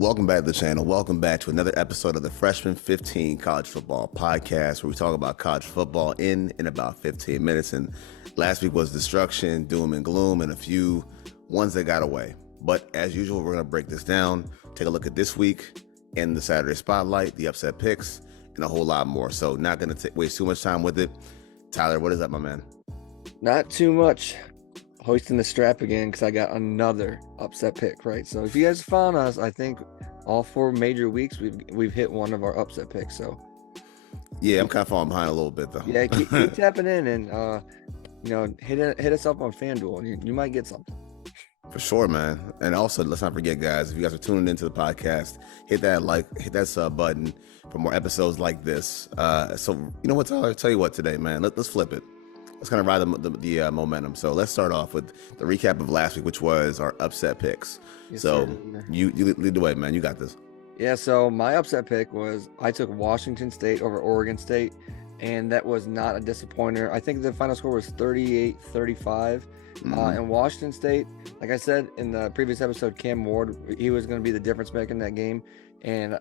Welcome back to the channel. Welcome back to another episode of the Freshman 15 College Football Podcast, where we talk about college football in about 15 minutes. And last week was destruction, doom and gloom, and a few ones that got away. But as usual, we're going to break this down, take a look at this week in the Saturday Spotlight, the upset picks, and a whole lot more. So not going to waste too much time with it. Tyler, what is up, my man? Not too much. Hoisting the strap again because I got another upset pick, right? So if you guys found us, I think all 4 major weeks we've hit one of our upset picks. So yeah, I'm kind of falling behind a little bit though. Yeah, keep tapping in and hit us up on FanDuel and you might get something. For sure, man. And also, let's not forget, guys, if you guys are tuning into the podcast, hit that sub button for more episodes like this. So you know what, Tyler? I'll tell you what today, man. Let's flip it. Let's kind of ride the momentum. So let's start off with the recap of last week, which was our upset picks. Yes, so sir. You lead the way, man. You got this. Yeah, so my upset pick was I took Washington State over Oregon State, and that was not a disappointer. I think the final score was 38-35. And Washington State, like I said in the previous episode, Cam Ward, he was going to be the difference maker in that game. And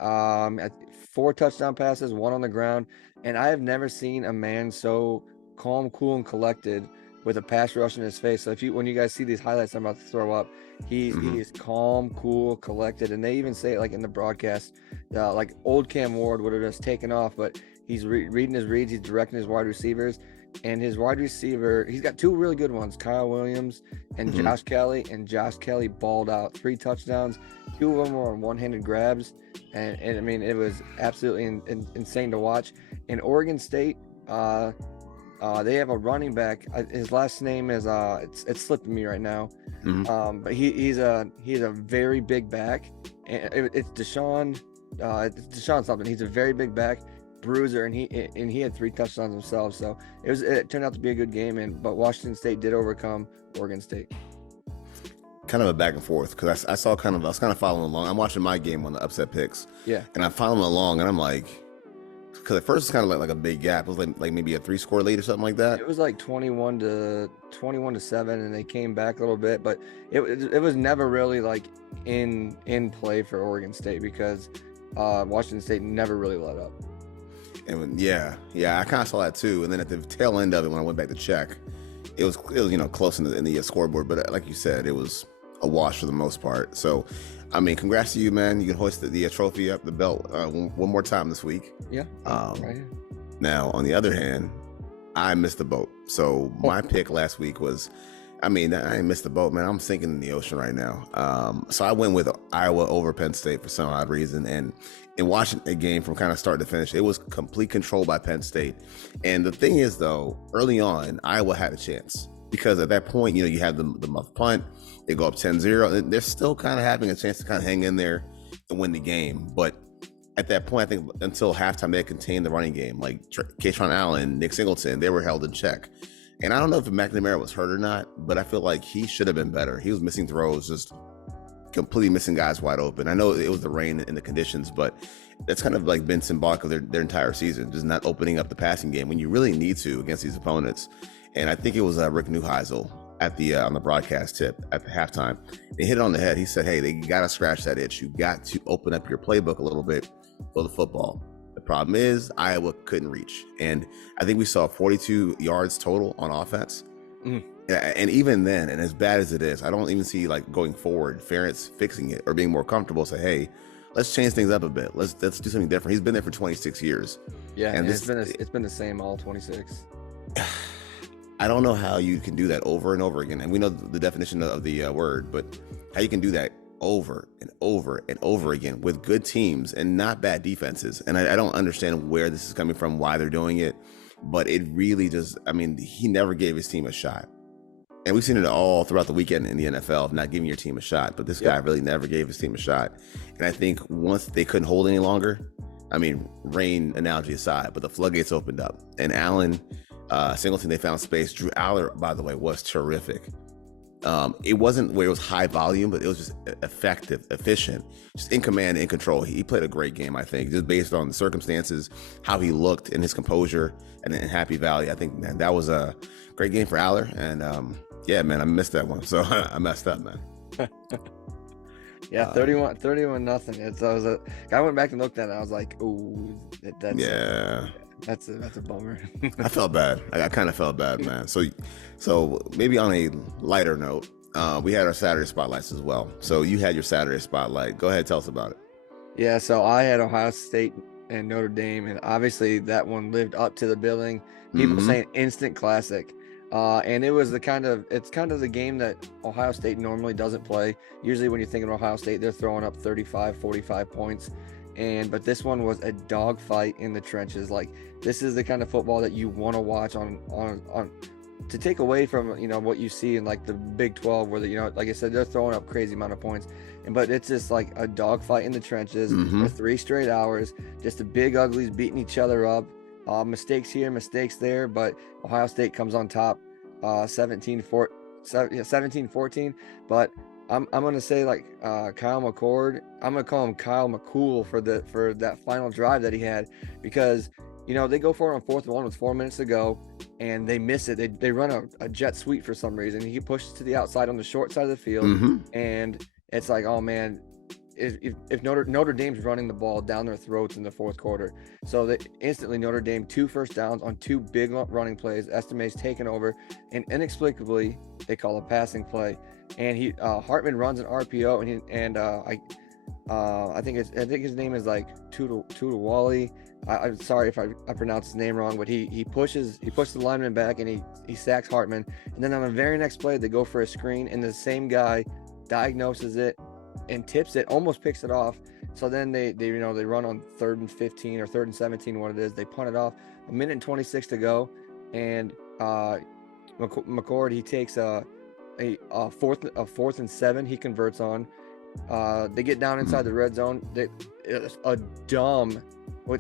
4 touchdown passes, 1 on the ground. And I have never seen a man so calm, cool, and collected with a pass rush in his face. So when you guys see these highlights I'm about to throw up, he is calm, cool, collected. And they even say it like in the broadcast, like old Cam Ward would have just taken off, but he's reading his reads, he's directing his wide receivers. And his wide receiver, he's got 2 really good ones, Kyle Williams and Josh Kelly. And Josh Kelly balled out 3 touchdowns. 2 of them were on one-handed grabs. And I mean, it was absolutely insane to watch. In Oregon State, they have a running back. His last name is it's slipping me right now. But he's a very big back. And it's Deshaun. It's Deshaun something. He's a very big back. Bruiser, and he had 3 touchdowns himself, so it turned out to be a good game. But Washington State did overcome Oregon State. Kind of a back and forth because I was kind of following along. I'm watching my game on the upset picks, and I'm following along, and I'm like, because at first it's kind of like a big gap. It was like maybe a 3-score lead or something like that. It was like 21-7, and they came back a little bit, but it was never really like in play for Oregon State because Washington State never really let up. And yeah, I kind of saw that too. And then at the tail end of it, when I went back to check, it was close in the scoreboard. But like you said, it was a wash for the most part. So, I mean, congrats to you, man. You can hoist the trophy up, the belt one more time this week. Yeah. Right here. Now, on the other hand, I missed the boat. So my pick last week was, I ain't missed the boat, man. I'm sinking in the ocean right now. So I went with Iowa over Penn State for some odd reason. And in watching the game from kind of start to finish, it was complete control by Penn State. And the thing is, though, early on, Iowa had a chance because at that point, you have the muff punt. They go up 10-0. And they're still kind of having a chance to kind of hang in there and win the game. But at that point, I think until halftime, they contained the running game. Like Kaytron Allen, Nick Singleton, they were held in check. And I don't know if McNamara was hurt or not, but I feel like he should have been better. He was missing throws, just completely missing guys wide open. I know it was the rain and the conditions, but that's kind of like been symbolic of their entire season, just not opening up the passing game when you really need to against these opponents. And I think it was Rick Neuheisel at the on the broadcast tip at the halftime. He hit it on the head. He said, hey, they got to scratch that itch. You got to open up your playbook a little bit for the football. The problem is Iowa couldn't reach. And I think we saw 42 yards total on offense. And even then, and as bad as it is, I don't even see like going forward, Ferentz fixing it or being more comfortable. Say, hey, let's change things up a bit. Let's do something different. He's been there for 26 years. Yeah, and it's been the same all 26. I don't know how you can do that over and over again. And we know the definition of the word, but how you can do that over and over and over again with good teams and not bad defenses. And I don't understand where this is coming from, why they're doing it, but it really just, he never gave his team a shot. And we've seen it all throughout the weekend in the NFL of not giving your team a shot, but this guy really never gave his team a shot. And I think once they couldn't hold any longer, rain analogy aside, but the floodgates opened up. And Allen, Singleton, they found space. Drew Aller, by the way, was terrific. It wasn't where it was high volume, but it was just effective, efficient, just in command, in control. He played a great game, I think, just based on the circumstances, how he looked and his composure and in Happy Valley. I think, man, that was a great game for Aller. And yeah, man, I missed that one. So I messed up, man. Yeah, 31 nothing. I went back and looked at it. I was like, ooh, Yeah, that's a bummer. I felt bad. I kind of felt bad, man. So maybe on a lighter note, we had our Saturday spotlights as well. So you had your Saturday spotlight. Go ahead, tell us about it. Yeah, so I had Ohio State and Notre Dame, and obviously that one lived up to the billing. People Mm-hmm. saying instant classic. And it was it's kind of the game that Ohio State normally doesn't play. Usually when you think of Ohio State, they're throwing up 35, 45 points. But this one was a dogfight in the trenches. Like, this is the kind of football that you want to watch on to take away from, what you see in like the Big 12, where like I said, they're throwing up crazy amount of points. But it's just like a dogfight in the trenches Mm-hmm. for 3 straight hours. Just the big uglies beating each other up. Mistakes here, mistakes there, but Ohio State comes on top, 17-14. But I'm gonna say, like, Kyle McCord. I'm gonna call him Kyle McCool for that final drive that he had, because they go for it on 4th and 1 with 4 minutes to go, and they miss it. They run a jet sweep for some reason. He pushes to the outside on the short side of the field, Mm-hmm. and it's like, oh man, if Notre Dame's running the ball down their throats in the 4th quarter. So that instantly Notre Dame 2 first downs on 2 big running plays. Estime's taken over, and inexplicably they call a passing play, and Hartman runs an RPO, I think his name is like Tutawali. I'm sorry if I pronounce his name wrong, but he pushes the lineman back, and he sacks Hartman, and then on the very next play they go for a screen, and the same guy diagnoses it and tips it, almost picks it off. So then they run on 3rd and 15 or 3rd and 17, what it is. They punt it off, 1:26 to go, and McCord, he takes a 4th and 7. He converts on. They get down inside the red zone. It's a dumb.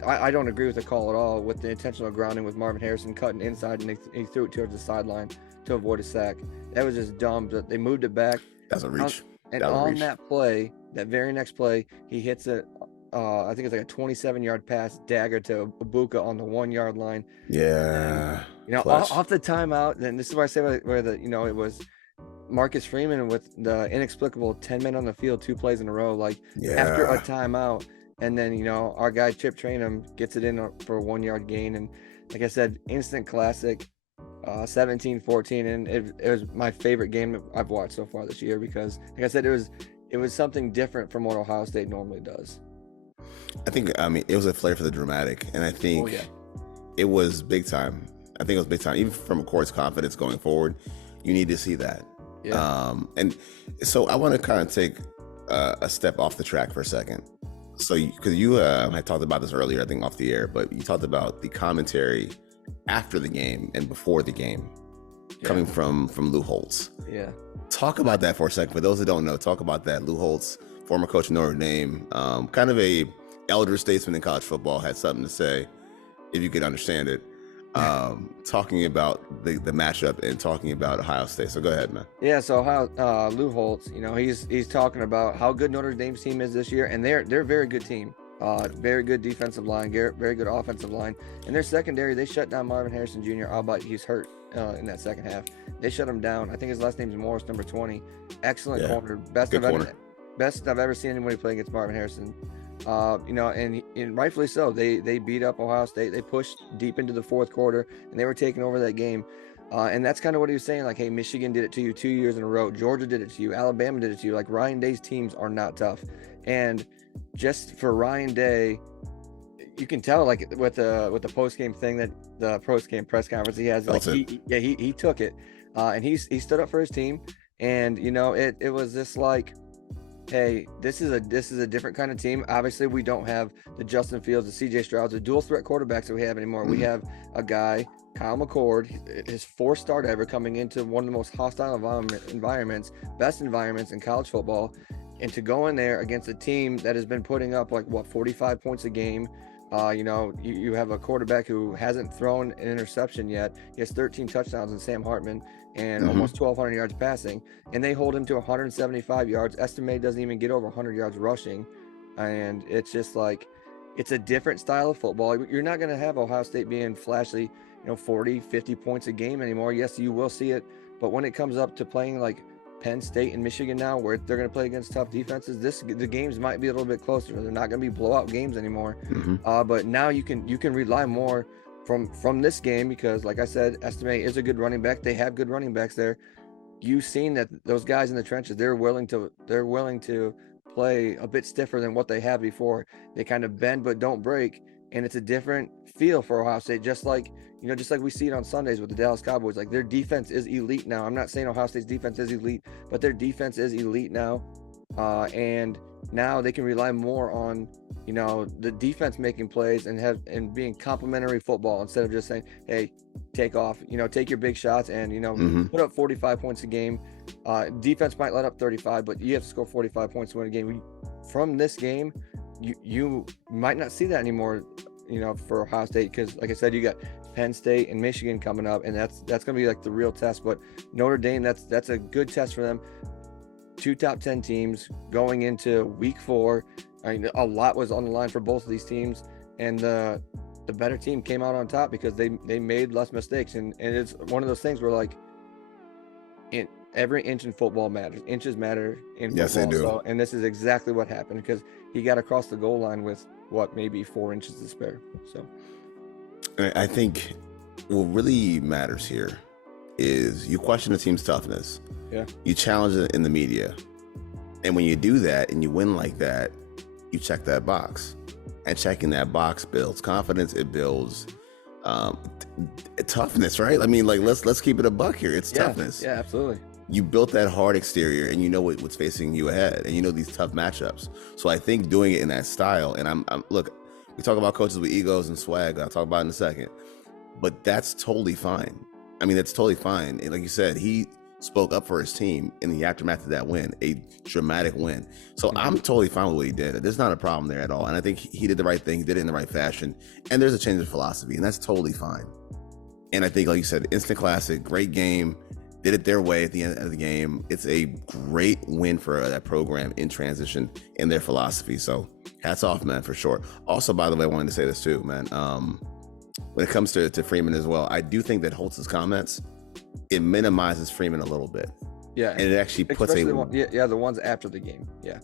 I don't agree with the call at all, with the intentional grounding with Marvin Harrison cutting inside, and he threw it towards the sideline to avoid a sack. That was just dumb. But they moved it back. That's a reach. And on that play, that very next play, he hits it. I think it's like a 27-yard pass dagger to Ibuka on the 1-yard line. Yeah. And, off the timeout. And this is where I say where it was Marcus Freeman with the inexplicable 10 men on the field, 2 plays in a row, like after a timeout. And then, our guy Chip Trainum gets it in for a 1-yard gain. And like I said, instant classic. 17-14, and it was my favorite game I've watched so far this year, because like I said, it was something different from what Ohio State normally does. It was a flair for the dramatic, and I think it was big time. I think it was big time, even from McCord's confidence going forward. You need to see that. And so I want to kind of take a step off the track for a second. So because you had talked about this earlier, I think off the air, but you talked about the commentary after the game and before the game coming from Lou Holtz. Yeah. Talk about that for a second. For those that don't know, talk about that. Lou Holtz, former coach of Notre Dame, kind of a elder statesman in college football, had something to say, if you could understand it, talking about the matchup and talking about Ohio State. So go ahead, man. Yeah, so Lou Holtz, he's talking about how good Notre Dame's team is this year, and they're a very good team. Very good defensive line, very good offensive line. And their secondary, they shut down Marvin Harrison Jr., albeit he's hurt in that second half. They shut him down. I think his last name is Morris, number 20. Excellent corner. Best I've ever seen anybody play against Marvin Harrison. And rightfully so. They beat up Ohio State. They pushed deep into the 4th quarter, and they were taking over that game. And that's kind of what he was saying. Like, hey, Michigan did it to you 2 years in a row. Georgia did it to you. Alabama did it to you. Like, Ryan Day's teams are not tough. And just for Ryan Day, you can tell, like, with the post game thing, that the post game press conference he has, like, he took it, and he stood up for his team, and it was just like, hey, this is a different kind of team. Obviously, we don't have the Justin Fields, the CJ Strouds, the dual threat quarterbacks that we have anymore. We have a guy, Kyle McCord, his 4th start ever, coming into one of the most hostile environments, best environments in college football. And to go in there against a team that has been putting up 45 points a game. You have a quarterback who hasn't thrown an interception yet. He has 13 touchdowns in Sam Hartman and almost 1,200 yards passing. And they hold him to 175 yards. Estimate doesn't even get over 100 yards rushing. And it's just like, it's a different style of football. You're not going to have Ohio State being flashy, 40, 50 points a game anymore. Yes, you will see it. But when it comes up to playing like Penn State and Michigan now, where they're going to play against tough defenses. The games might be a little bit closer. They're not going to be blowout games anymore. But now you can rely more from this game because, like I said, Estime is a good running back. They have good running backs there. You've seen that those guys in the trenches, they're willing to play a bit stiffer than what they have before. They kind of bend but don't break, and it's a different feel for Ohio State. Just like we see it on Sundays with the Dallas Cowboys. Like, their defense is elite now. I'm not saying Ohio State's defense is elite, but their defense is elite now, and now they can rely more on the defense making plays and being complimentary football instead of just saying, hey, take off, take your big shots and put up 45 points a game. Defense might let up 35, but you have to score 45 points to win a game. From this game, you might not see that anymore, for Ohio State, because like I said, you got Penn State and Michigan coming up, and that's going to be like the real test. But Notre Dame, that's a good test for them. 2 top 10 teams going into week 4. I mean, a lot was on the line for both of these teams, and the better team came out on top because they made less mistakes. And it's one of those things where, like, every inch in football matters. Inches matter in football. Yes, they do. So, and this is exactly what happened because he got across the goal line with maybe 4 inches to spare. So I think what really matters here is you question the team's toughness. Yeah. You challenge it in the media. And when you do that and you win like that, you check that box. And checking that box builds confidence. It builds toughness, right? I mean, like, let's keep it a buck here. It's toughness. Yeah, absolutely. You built that hard exterior, and you know what's facing you ahead, and you know these tough matchups. So I think doing it in that style, and I'm look, we talk about coaches with egos and swag. I'll talk about it in a second, but that's totally fine. I mean, that's totally fine. And like you said, he spoke up for his team in the aftermath of that win, a dramatic win. So I'm totally fine with what he did. There's not a problem there at all. And I think he did the right thing. He did it in the right fashion. And there's a change of philosophy, and that's totally fine. And I think, like you said, instant classic, great game. Did it their way at the end of the game. It's a great win for that program in transition in their philosophy. So hats off, man, for sure. Also, by the way, I wanted to say this too, man. When it comes to Freeman as well, I do think that Holtz's comments, it minimizes Freeman a little bit. Yeah. And it actually puts the ones after the game. Yeah.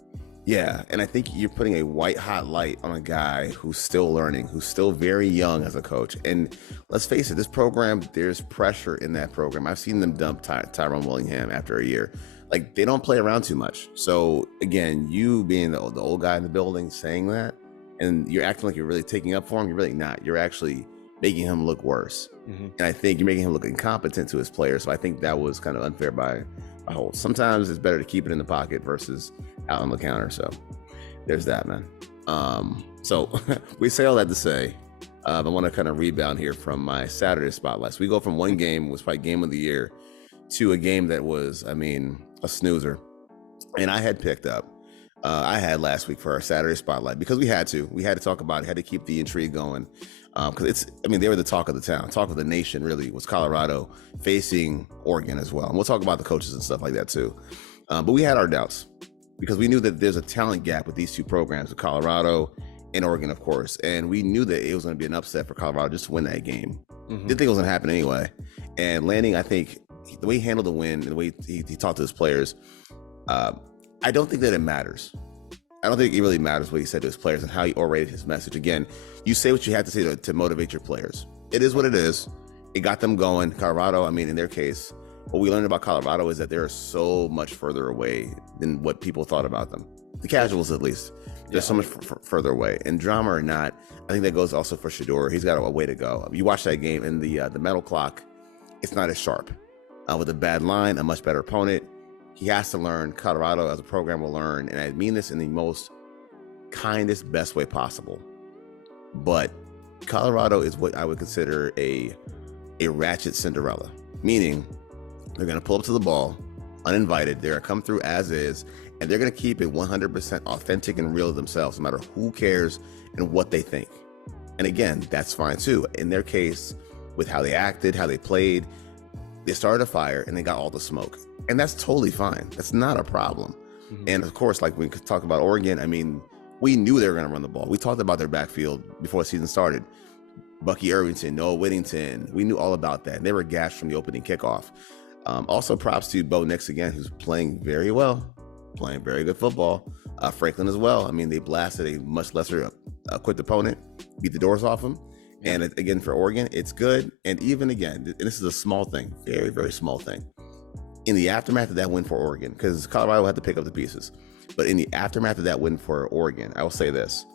Yeah, and I think you're putting a white hot light on a guy who's still learning, who's still very young as a coach. And let's face it, this program, there's pressure in that program. I've seen them dump Tyrone Willingham after a year. Like, they don't play around too much. So again, you being the old guy in the building saying that, and you're acting like you're really taking up for him, you're really not. You're actually making him look worse. And I think you're making him look incompetent to his players. So I think that was kind of unfair by Holtz. Sometimes it's better to keep it in the pocket versus out on the counter. So there's that, man. So we say all that to say, I want to kind of rebound here from my Saturday spotlights. We go from one game was probably game of the year to a game that was, I mean, a snoozer. And I had picked up, I had last week for our Saturday spotlight because we had to talk about it, had to keep the intrigue going. Because they were the talk of the town, talk of the nation, really, was Colorado facing Oregon as well. And we'll talk about the coaches and stuff like that too. But we had our doubts because we knew that there's a talent gap with these two programs, with Colorado and Oregon, of course. And we knew that it was going to be an upset for Colorado just to win that game. Didn't think it was going to happen anyway. And Lanning, I think, the way he handled the win and the way he talked to his players, I don't think that it matters. I don't think it really matters what he said to his players and how he orated his message. Again, you say what you have to say to motivate your players. It is what it is. It got them going. Colorado, I mean, in their case, what we learned about Colorado is that they're so much further away than what people thought about them. The casuals, at least. They're so much further away. And drama or not, I think that goes also for Shedeur. He's got a way to go. You watch that game, and the metal clock, it's not as sharp. With a bad line, a much better opponent, he has to learn. Colorado as a program will learn, and I mean this in the most kindest, best way possible. But Colorado is what I would consider a ratchet Cinderella, meaning they're going to pull up to the ball uninvited. They're going to come through as is, and they're going to keep it 100% authentic and real to themselves, no matter who cares and what they think. And again, that's fine too. In their case, with how they acted, how they played, they started a fire and they got all the smoke. And that's totally fine. That's not a problem. And of course, like we could talk about Oregon, I mean, we knew they were going to run the ball. We talked about their backfield before the season started. Bucky Irvington, Noah Whittington, we knew all about that. And they were gashed from the opening kickoff. Also, props to Bo Nix again, who's playing very well, playing very good football. Franklin as well. I mean, they blasted a much lesser equipped opponent, beat the doors off them. Yeah. And again, for Oregon, it's good. And even again, and this is a small thing, very, very small thing. In the aftermath of that win for Oregon, because Colorado had to pick up the pieces, but in the aftermath of that win for Oregon, I will say this: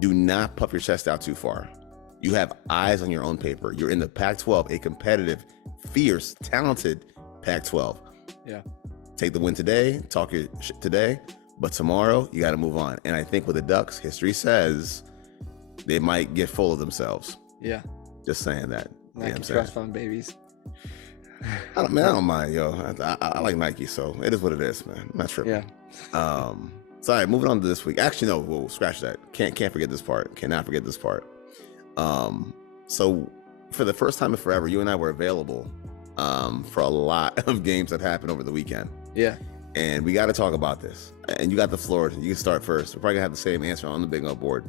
do not puff your chest out too far. You have eyes on your own paper. You're in the Pac-12, a competitive, fierce, talented Pac-12. Yeah. Take the win today, talk your shit today, but tomorrow you got to move on. And I think with the Ducks, history says they might get full of themselves. Yeah. Just saying that. Nike trust fund babies. I don't mind, yo. I like Nike, so it is what it is, man. I'm not tripping. Yeah. So, all right, moving on to this week. Actually, no, we'll scratch that. Can't forget this part. Cannot forget this part. So for the first time in forever, you and I were available for a lot of games that happened over the weekend. Yeah. And we got to talk about this. And you got the floor. You can start first. We're probably gonna have the same answer on the Big O board.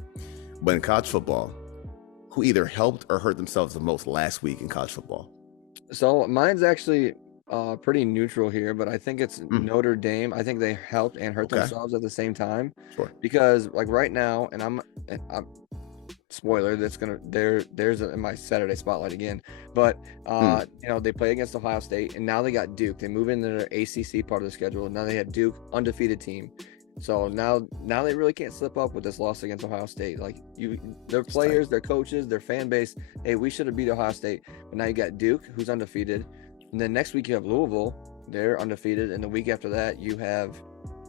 But in college football, who either helped or hurt themselves the most last week in college football? So mine's actually pretty neutral here, but I think it's Notre Dame. I think they helped and hurt themselves at the same time. Sure. Because like right now, and I'm spoiler, that's gonna there's in my Saturday spotlight again. But you know, they play against Ohio State, and now they got Duke. They move into their ACC part of the schedule. Now they have Duke, undefeated team. So now they really can't slip up with this loss against Ohio State. Like their players, their coaches, their fan base. Hey, we should have beat Ohio State, but now you got Duke, who's undefeated, and then next week you have Louisville, they're undefeated, and the week after that you have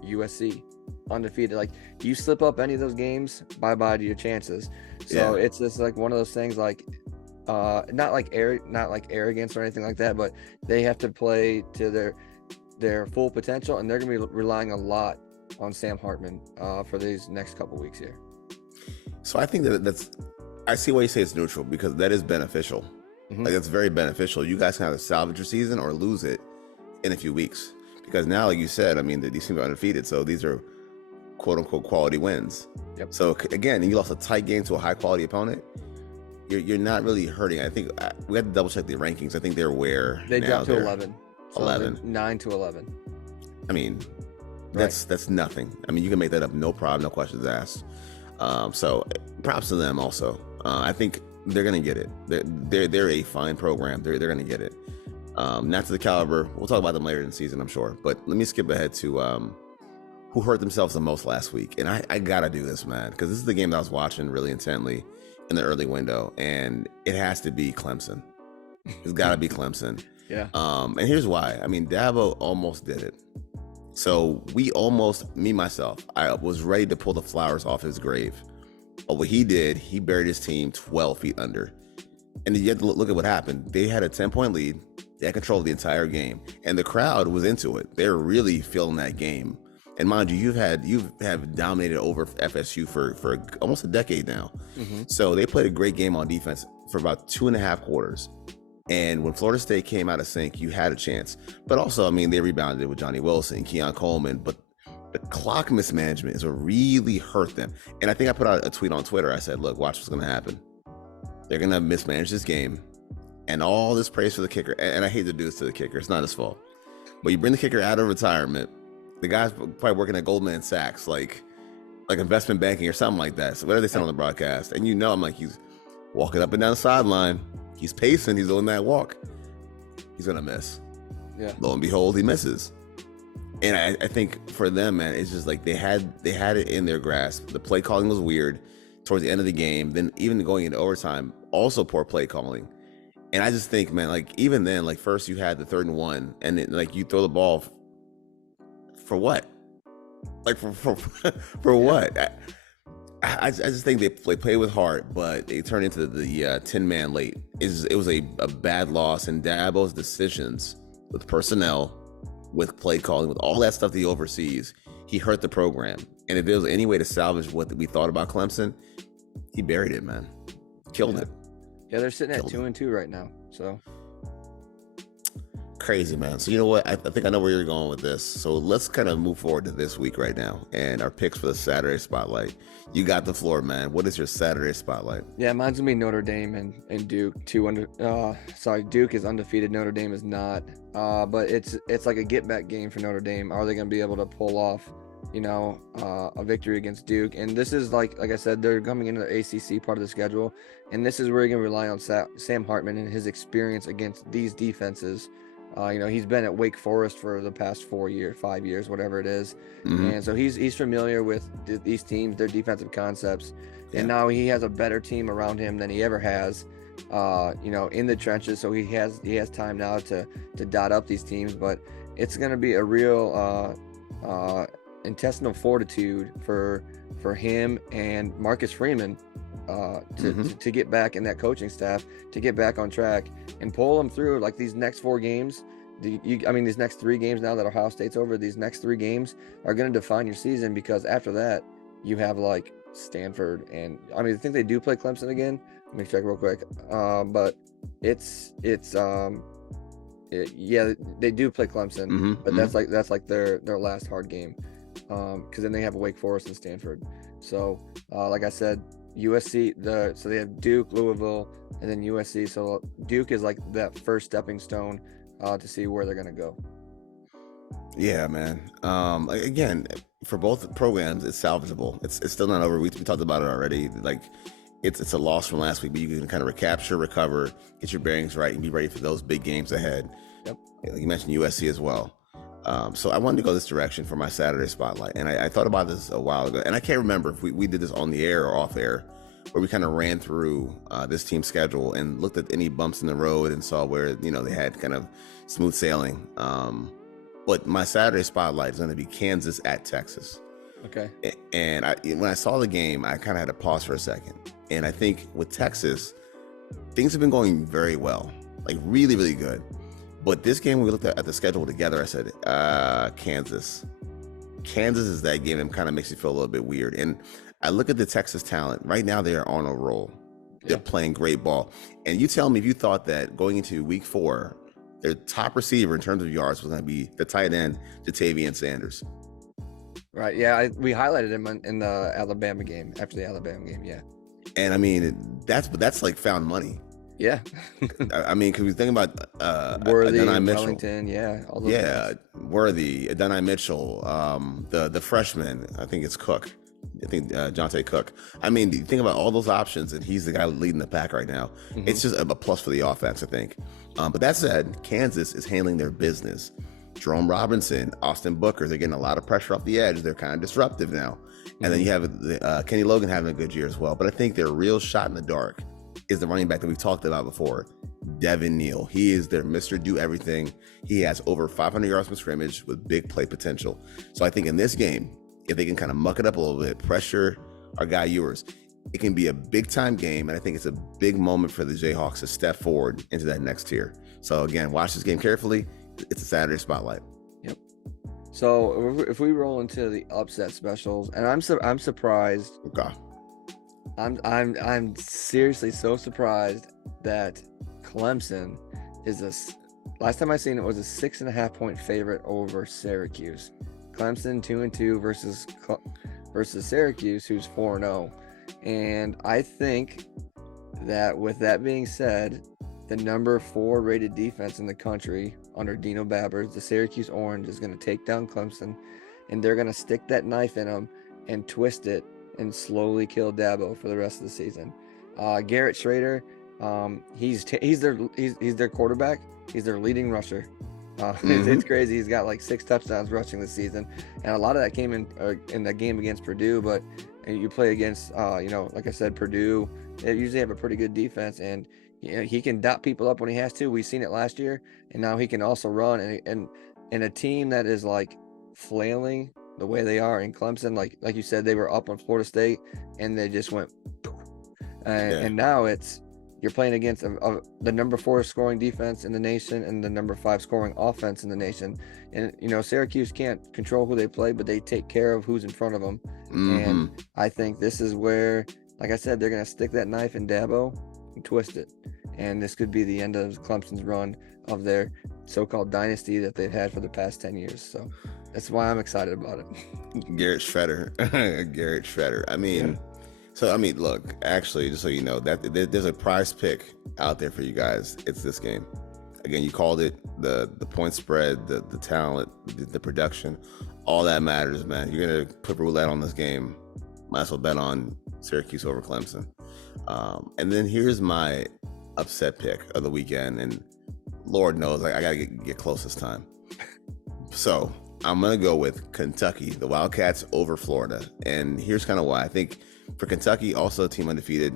USC, undefeated. Like you slip up any of those games, bye to your chances. So it's just like one of those things, like not like arrogance or anything like that, but they have to play to their full potential, and they're gonna be relying a lot on Sam Hartman for these next couple weeks here. So I think that's I see why you say it's neutral, because that is beneficial. Like it's very beneficial. You guys can either salvage your season or lose it in a few weeks, because now, like you said, I mean, these teams are undefeated, so these are quote unquote quality wins. Yep. So again, you lost a tight game to a high quality opponent. You're not really hurting. I think we had to double check the rankings. I think they're where they dropped to 11. So 11, 9 to 11. I mean, that's nothing. I mean, you can make that up, no problem, no questions asked. So props to them also. I think they're gonna get it. They're a fine program. They're gonna get it. Not to the caliber. We'll talk about them later in the season, I'm sure. But let me skip ahead to who hurt themselves the most last week. And I gotta do this, man, because this is the game that I was watching really intently in the early window, and it has to be Clemson. It's gotta be Clemson. Yeah. And here's why. I mean, Dabo almost did it. So myself, I was ready to pull the flowers off his grave. But what he did, he buried his team 12 feet under. And you have to look at what happened. They had a 10-point lead. They had control of the entire game. And the crowd was into it. They were really feeling that game. And mind you, you have dominated over FSU for almost a decade now. So they played a great game on defense for about 2.5 quarters. And when Florida State came out of sync, you had a chance. But also, I mean, they rebounded with Johnny Wilson, Keon Coleman, but the clock mismanagement is what really hurt them. And I think I put out a tweet on Twitter. I said, look, watch what's going to happen. They're going to mismanage this game. And all this praise for the kicker. And I hate to do this to the kicker. It's not his fault. But you bring the kicker out of retirement. The guy's probably working at Goldman Sachs, like investment banking or something like that. So whatever they said on the broadcast. And I'm like, he's walking up and down the sideline. He's pacing. He's doing that walk. He's going to miss. Yeah. Lo and behold, he misses. And I think for them, man, it's just like they had it in their grasp. The play calling was weird towards the end of the game. Then even going into overtime, also poor play calling. And I just think, man, like even then, like first you had the 3rd and 1, and then, like you throw the ball for what? Like for what? I just think they play with heart, but they turned into the 10-man late. It was a bad loss, and Dabo's decisions with personnel, with play calling, with all that stuff that he oversees, he hurt the program. And if there was any way to salvage what we thought about Clemson, he buried it, man. Killed it. Yeah, they're sitting at 2-2 right now. So Crazy, man. So you know what? I think I know where you're going with this. So let's kind of move forward to this week right now and our picks for the Saturday spotlight. You got the floor, man. What is your Saturday spotlight? Yeah, mine's gonna be Notre Dame and Duke. Duke is undefeated. Notre Dame is not. But it's like a get back game for Notre Dame. Are they gonna be able to pull off, a victory against Duke? And this is like I said, they're coming into the ACC part of the schedule, and this is where you're gonna rely on Sam Hartman and his experience against these defenses. He's been at Wake Forest for the past 5 years, whatever it is. Mm-hmm. And so he's familiar with these teams, their defensive concepts. Yeah. And now he has a better team around him than he ever has, in the trenches. So he has time now to dot up these teams. But it's going to be a real intestinal fortitude for him and Marcus Freeman to get back in that coaching staff, to get back on track and pull them through like these next 4 games. These next 3 games now that Ohio State's over, these next 3 games are going to define your season, because after that you have like Stanford, and I think they do play Clemson again. Let me check real quick. But they do play Clemson, but that's like their last hard game, because then they have Wake Forest and Stanford. So like I said, USC, so they have Duke, Louisville, and then USC. So Duke is like that first stepping stone to see where they're going to go. Yeah, man. Again, for both programs, it's salvageable. It's still not over. We talked about it already. Like, it's a loss from last week, but you can kind of recapture, recover, get your bearings right, and be ready for those big games ahead. Yep. Like you mentioned USC as well. So I wanted to go this direction for my Saturday spotlight, and I thought about this a while ago, and I can't remember if we did this on the air or off air, where we kind of ran through this team's schedule and looked at any bumps in the road and saw where they had kind of smooth sailing. But my Saturday spotlight is going to be Kansas at Texas. Okay. And when I saw the game, I kind of had to pause for a second, and I think with Texas, things have been going very well, like really, really good. But this game, we looked at the schedule together, I said, Kansas. Kansas is that game that kind of makes you feel a little bit weird. And I look at the Texas talent. Right now, they are on a roll. They're playing great ball. And you tell me if you thought that going into week 4, their top receiver in terms of yards was going to be the tight end, Jatavian Sanders. Right. Yeah, we highlighted him in the Alabama game, after the Alabama game, yeah. And that's like found money. Yeah. Because we think about Worthy, Adonai Mitchell. Wellington, all those guys. Worthy, Adonai Mitchell, the freshman, I think it's Cook. I think Jonte Cook. You think about all those options, and he's the guy leading the pack right now. Mm-hmm. It's just a plus for the offense, I think. But that said, Kansas is handling their business. Jerome Robinson, Austin Booker, they're getting a lot of pressure off the edge. They're kind of disruptive now. Mm-hmm. And then you have Kenny Logan having a good year as well. But I think their real shot in the dark is the running back that we've talked about before, Devin Neal. He is their Mr. Do Everything. He has over 500 yards from scrimmage with big play potential. So I think in this game, if they can kind of muck it up a little bit, pressure our guy Ewers, it can be a big time game. And I think it's a big moment for the Jayhawks to step forward into that next tier. So again, watch this game carefully. It's a Saturday spotlight. Yep. So if we roll into the upset specials, and I'm surprised. Okay. I'm seriously so surprised that Clemson is last time I seen it was a 6.5 point favorite over Syracuse. Clemson 2-2 versus Syracuse, who's 4-0. And I think that with that being said, the number 4 rated defense in the country under Dino Babbers, the Syracuse Orange, is going to take down Clemson, and they're going to stick that knife in them and twist it and slowly kill Dabo for the rest of the season. Garrett Schrader, he's their quarterback. He's their leading rusher. It's crazy. He's got like 6 touchdowns rushing this season, and a lot of that came in the game against Purdue. But you play against, like I said, Purdue. They usually have a pretty good defense, and he can dot people up when he has to. We've seen it last year, and now he can also run. And a team that is like flailing the way they are in Clemson, like you said, they were up on Florida State, and they just went, and now you're playing against the number 4 scoring defense in the nation and the number 5 scoring offense in the nation. And Syracuse can't control who they play, but they take care of who's in front of them. Mm-hmm. And I think this is where, like I said, they're going to stick that knife in Dabo and twist it. And this could be the end of Clemson's run of their so-called dynasty that they've had for the past 10 years. So that's why I'm excited about it. Garrett Shredder. Garrett Shredder. I mean, Yeah. so I mean, look, actually, just so you know, that there's a prize pick out there for you guys. It's this game. Again, you called it the point spread, the talent, the production, all that matters, man. You're gonna put roulette on this game. Might as well bet on Syracuse over Clemson. And then here's my upset pick of the weekend, and Lord knows I gotta get close this time. So I'm gonna go with Kentucky, the Wildcats over Florida, and here's kind of why. I think for Kentucky, also a team undefeated,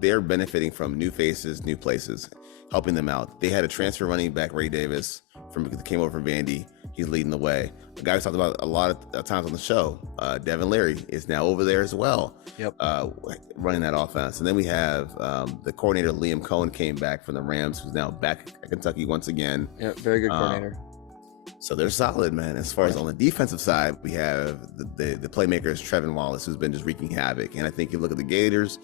they're benefiting from new faces, new places, helping them out. They had a transfer running back, Ray Davis, came over from Vandy. He's leading the way. A guy we talked about a lot of times on the show, Devin Leary, is now over there as well, Yep. running that offense. And then we have the coordinator, Liam Cohen, came back from the Rams, who's now back at Kentucky once again. Yeah, very good coordinator. So they're solid, man. As far as on the defensive side, we have the playmakers, Trevin Wallace, who's been just wreaking havoc. And I think you look at the Gators,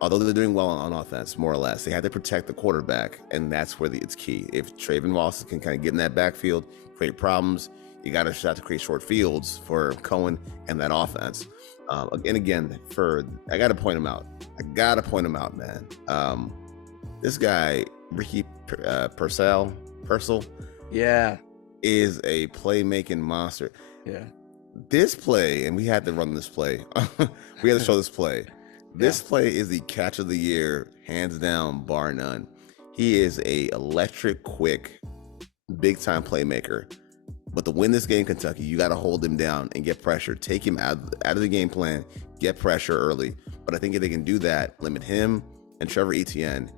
although they're doing well on offense, more or less, they had to protect the quarterback, and that's where it's key. If Trayvon Wallace can kind of get in that backfield, create problems, you got a shot to create short fields for Cohen and that offense. And again, I got to point him out, man. This guy, Ricky Purcell, Yeah. is a playmaking monster. Yeah. This play, and we had to run this play. We had to show this play. This play is the catch of the year, hands down, bar none. He is a electric, quick, big time playmaker. But to win this game, Kentucky, you got to hold him down and get pressure. Take him out of the game plan. Get pressure early. But I think if they can do that, limit him and Trevor Etienne,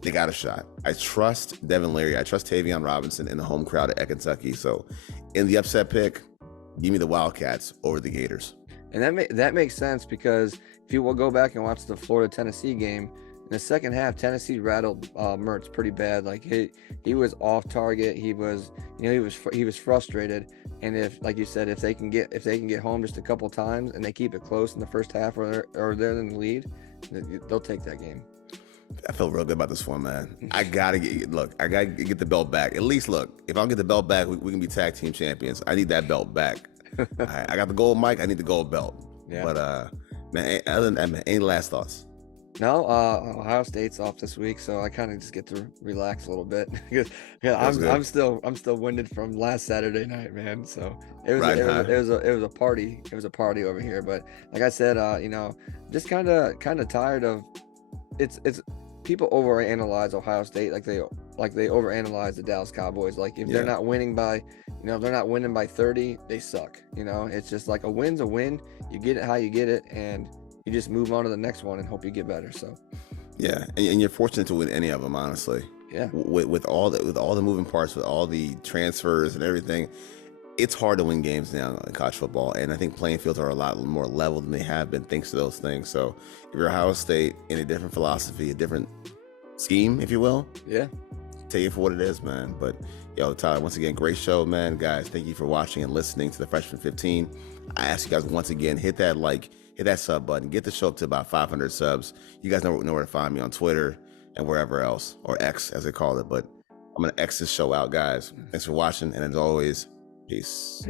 they got a shot. I trust Devin Leary. I trust Tavion Robinson in the home crowd at Kentucky. So in the upset pick, give me the Wildcats over the Gators. And that makes sense, because if you will go back and watch the Florida-Tennessee game, in the second half, Tennessee rattled Mertz pretty bad. Like he was off target. He was frustrated. And if, like you said, if they can get home just a couple times and they keep it close in the first half, or they're in the lead, they'll take that game. I feel real good about this one, man. I gotta get the belt back. At least, look, if I don't get the belt back, we can be tag team champions. I need that belt back. I got the gold mic. I need the gold belt. Yeah. But man, other than that, man, any last thoughts? No, Ohio State's off this week, so I kind of just get to relax a little bit. I'm still winded from last Saturday night, man. So it was a party. It was a party over here. But like I said, just kind of tired of it's people overanalyze Ohio State like they overanalyze the Dallas Cowboys. Like if they're not winning by 30, they suck. It's just like a win's a win. You get it how you get it, and you just move on to the next one and hope you get better. So yeah, and you're fortunate to win any of them, honestly. Yeah, with all the moving parts, with all the transfers and everything, it's hard to win games now in college football. And I think playing fields are a lot more level than they have been thanks to those things. So if you're Ohio State in a different philosophy, a different scheme, if you will, take it for what it is, man. But yo, Tyler, once again, great show, man. Guys, thank you for watching and listening to the Freshman 15. I ask you guys once again, hit that sub button, get the show up to about 500 subs. You guys know where to find me on Twitter and wherever else, or X as they call it. But I'm gonna X this show out, guys. Thanks for watching, and as always, peace.